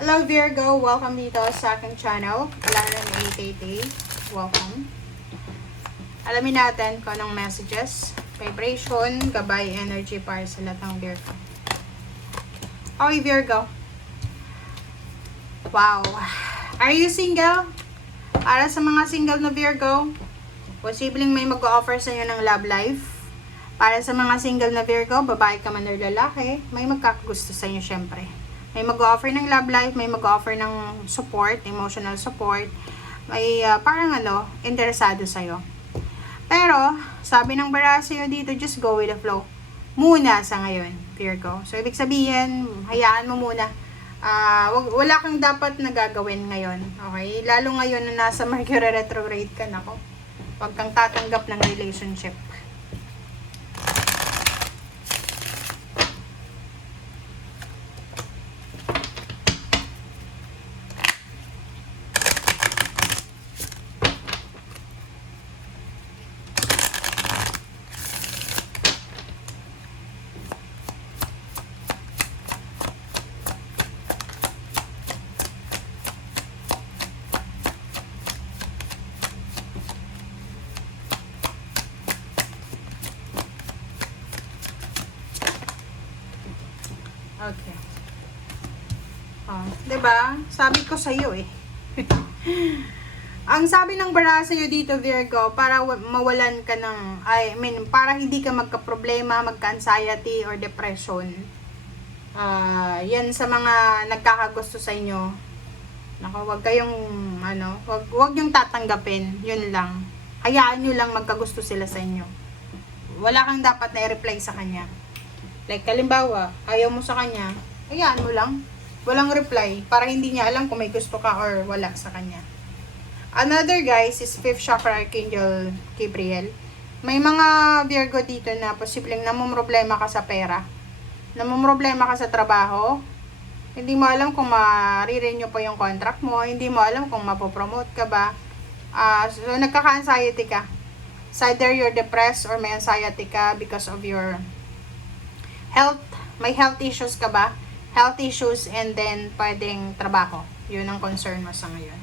Hello Virgo, welcome dito sa aking channel. Kalaran AKT, welcome. Alamin natin kung anong messages, vibration, gabay, energy para sa lahat ng Virgo. Okay Virgo. Wow. Are you single? Para sa mga single na Virgo, posibleng may mag-offer sa inyo ng love life. Para sa mga single na Virgo, babae ka man o lalaki, may magkakagusto sa inyo syempre. May mag-offer ng love life, may mag-offer ng support, emotional support, may parang interesado sa'yo. Pero, sabi ng bara sa'yo dito, just go with the flow. Muna sa ngayon, Virgo. So, ibig sabihin, hayaan mo muna. Wala kang dapat na gagawin ngayon. Okay? Lalo ngayon na nasa Mercury retrograde ka na ko. Huwag kang tatanggap ng relationship. Okay. Diba? Sabi ko sa'yo eh. Ang sabi ng bara sa'yo dito, Virgo, para mawalan ka ng, para hindi ka magka-problema, magka-anxiety or depression. Yan sa mga nagkakagusto sa inyo. Naku, wag kayong, wag yung tatanggapin. Yun lang. Hayaan nyo lang magkagusto sila sa inyo. Wala kang dapat na i-reply sa kanya. Like, kalimbawa, ayaw mo sa kanya, hayaan mo lang. Walang reply, para hindi niya alam kung may gusto ka or wala sa kanya. Another guys is 5th chakra Archangel Gabriel. May mga Virgo dito na posibleng namumroblema ka sa pera. Namumroblema ka sa trabaho. Hindi mo alam kung ma-renew pa yung contract mo. Hindi mo alam kung mapopromote ka ba. So, nagkaka-anxiety ka. It's either you're depressed or may anxiety ka because of your health. May health issues ka ba? Health issues and then pwedeng trabaho. Yun ang concern mo sa ngayon.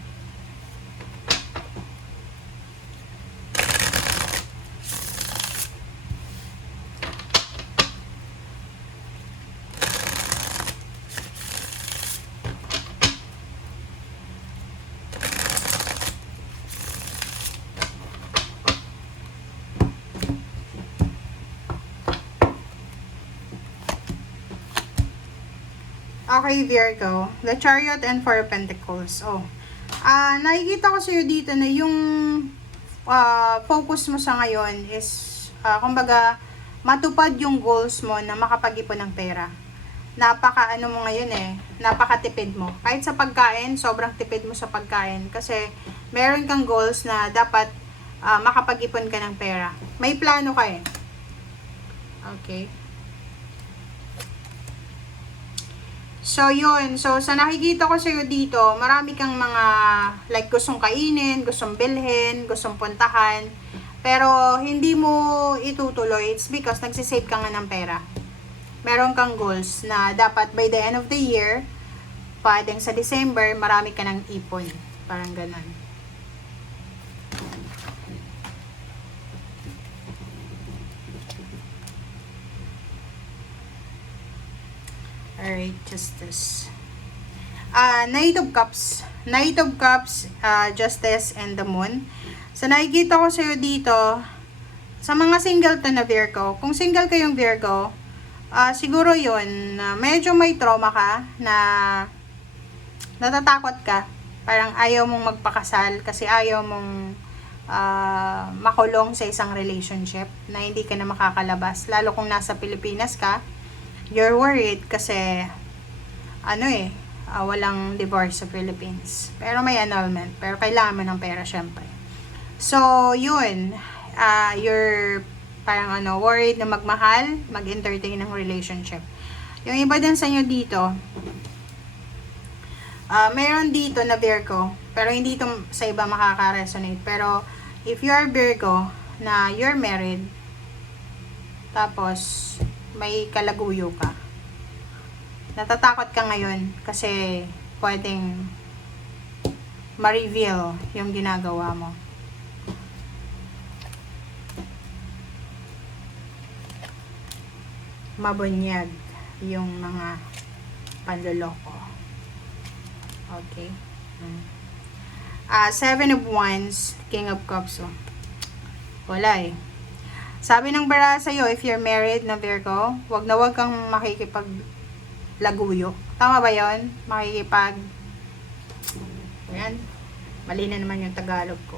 Okay, Virgo. The Chariot and Four of Pentacles. Nakikita ko sa'yo dito na yung focus mo sa ngayon is, kumbaga, matupad yung goals mo na makapag-ipon ng pera. Napaka-ano mo ngayon napakatipid mo. Kahit sa pagkain, sobrang tipid mo sa pagkain. Kasi, meron kang goals na dapat makapag-ipon ka ng pera. May plano ka eh. Okay. So, yun. So, sa nakikita ko sa'yo dito, marami kang mga, like, gustong kainin, gustong bilhin, gustong puntahan. Pero, hindi mo itutuloy. It's because nagsisave ka nga ng pera. Meron kang goals na dapat by the end of the year, pwedeng sa December, marami ka ng ipon. Parang ganun. Alright, Justice. Knight of Cups. Knight of Cups, Justice, and the Moon. So, nakikita ko sa'yo dito, sa mga single to na Virgo, kung single kayong Virgo, siguro yun, medyo may trauma ka, na natatakot ka. Parang ayaw mong magpakasal, kasi ayaw mong makulong sa isang relationship, na hindi ka na makakalabas. Lalo kung nasa Pilipinas ka, you're worried kasi walang divorce sa Philippines. Pero may annulment. Pero kailangan mo ng pera syempre. So, yun. You're parang worried na magmahal, mag-entertain ng relationship. Yung iba din sa inyo dito, meron dito na Virgo, pero hindi ito sa iba makaka-resonate. Pero, if you're Virgo, na you're married, tapos, may kalaguyo ka. Natatakot ka ngayon kasi pwedeng ma-reveal yung ginagawa mo. Mabunyag yung mga panloloko. Okay. Seven of Wands, King of Cups. Oh. Wala eh. Sabi ng bara sa'yo, if you're married na Virgo, wag kang makikipaglaguyo. Tama ba yon? Ayan. Mali na naman yung Tagalog ko.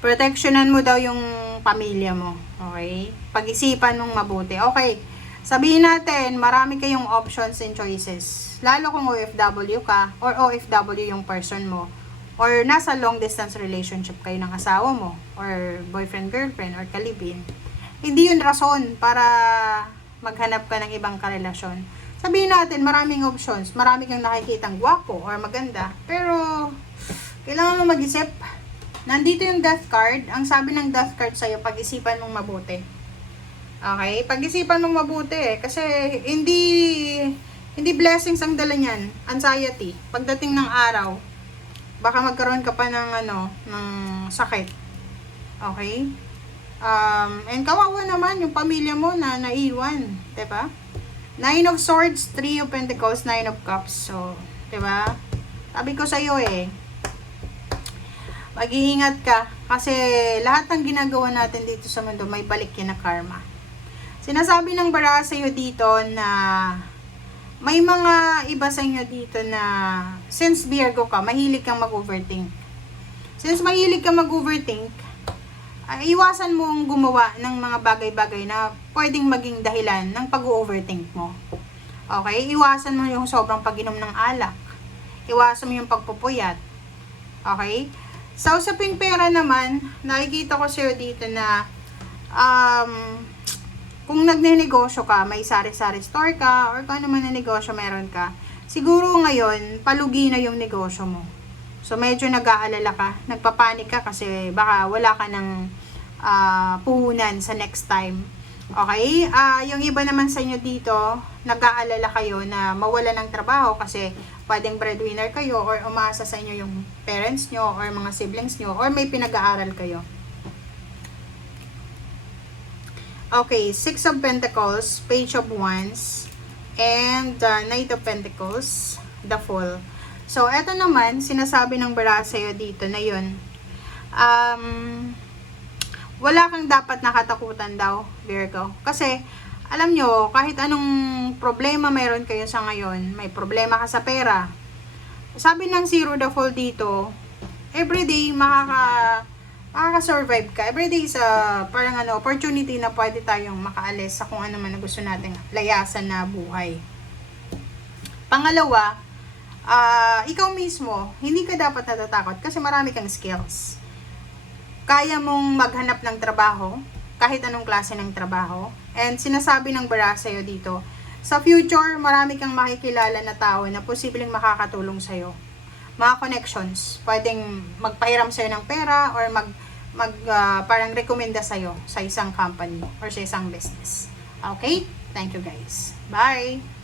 Protectionan mo daw yung pamilya mo. Okay? Pag-isipan mong mabuti. Okay. Sabihin natin, marami kayong options and choices. Lalo kung OFW ka, or OFW yung person mo, or nasa long distance relationship kayo ng asawa mo, or boyfriend, girlfriend, or kalibin. Hindi yun rason para maghanap ka ng ibang karelasyon. Sabihin natin, maraming options. Marami kang nakikitang gwapo or maganda. Pero, kailangan mo mag-isip. Nandito yung death card. Ang sabi ng death card sa'yo, pag-isipan mong mabuti. Okay? Pag-isipan mong mabuti. Kasi, hindi blessings ang dala niyan. Anxiety. Pagdating ng araw, baka magkaroon ka pa ng sakit. Okay? And kawawa naman yung pamilya mo na naiwan. Diba? Nine of Swords, Three of Pentacles, Nine of Cups. So, diba? Sabi ko sa'yo eh, mag-iingat ka. Kasi lahat ng ginagawa natin dito sa mundo, may balik yan na karma. Sinasabi ng bara sa'yo dito na may mga iba sa inyo dito na since Virgo ka, mahilig kang mag-overthink. Since mahilig kang mag-overthink, iwasan mong gumawa ng mga bagay-bagay na pwedeng maging dahilan ng pag-overthink mo. Okay? Iwasan mo yung sobrang pag-inom ng alak. Iwasan mo yung pagpupuyat. Okay? Sa usaping pera naman, nakikita ko sa'yo dito na kung nagne-negosyo ka, may sari-sari store ka, or kung ano man na negosyo meron ka, siguro ngayon, palugi na yung negosyo mo. So, medyo nag-aalala ka, nagpapanik ka kasi baka wala ka ng puhunan sa next time. Okay? Yung iba naman sa inyo dito, nag-aalala kayo na mawala ng trabaho kasi pwedeng breadwinner kayo or umaasa sa inyo yung parents nyo or mga siblings nyo or may pinag-aaral kayo. Okay, Six of Pentacles, Page of Wands, and Knight of Pentacles, the Fool. So, eto naman, sinasabi ng bara sa'yo dito na yun, wala kang dapat nakatakutan daw, Virgo. Kasi, alam nyo, kahit anong problema mayroon kayo sa ngayon, may problema ka sa pera. Sabi ng Zero the Fool dito, everyday makaka-survive ka. Everyday is parang opportunity na pwede tayong makaalis sa kung ano man na gusto nating layasan na buhay. Pangalawa, ikaw mismo, hindi ka dapat natatakot kasi marami kang skills. Kaya mong maghanap ng trabaho, kahit anong klase ng trabaho. And sinasabi ng bara sa'yo dito, sa future, marami kang makikilala na tao na posibleng makakatulong sa'yo. Mga connections, pwedeng magpahiram sa'yo ng pera or parang rekomenda sa'yo sa isang company or sa isang business. Okay? Thank you guys. Bye!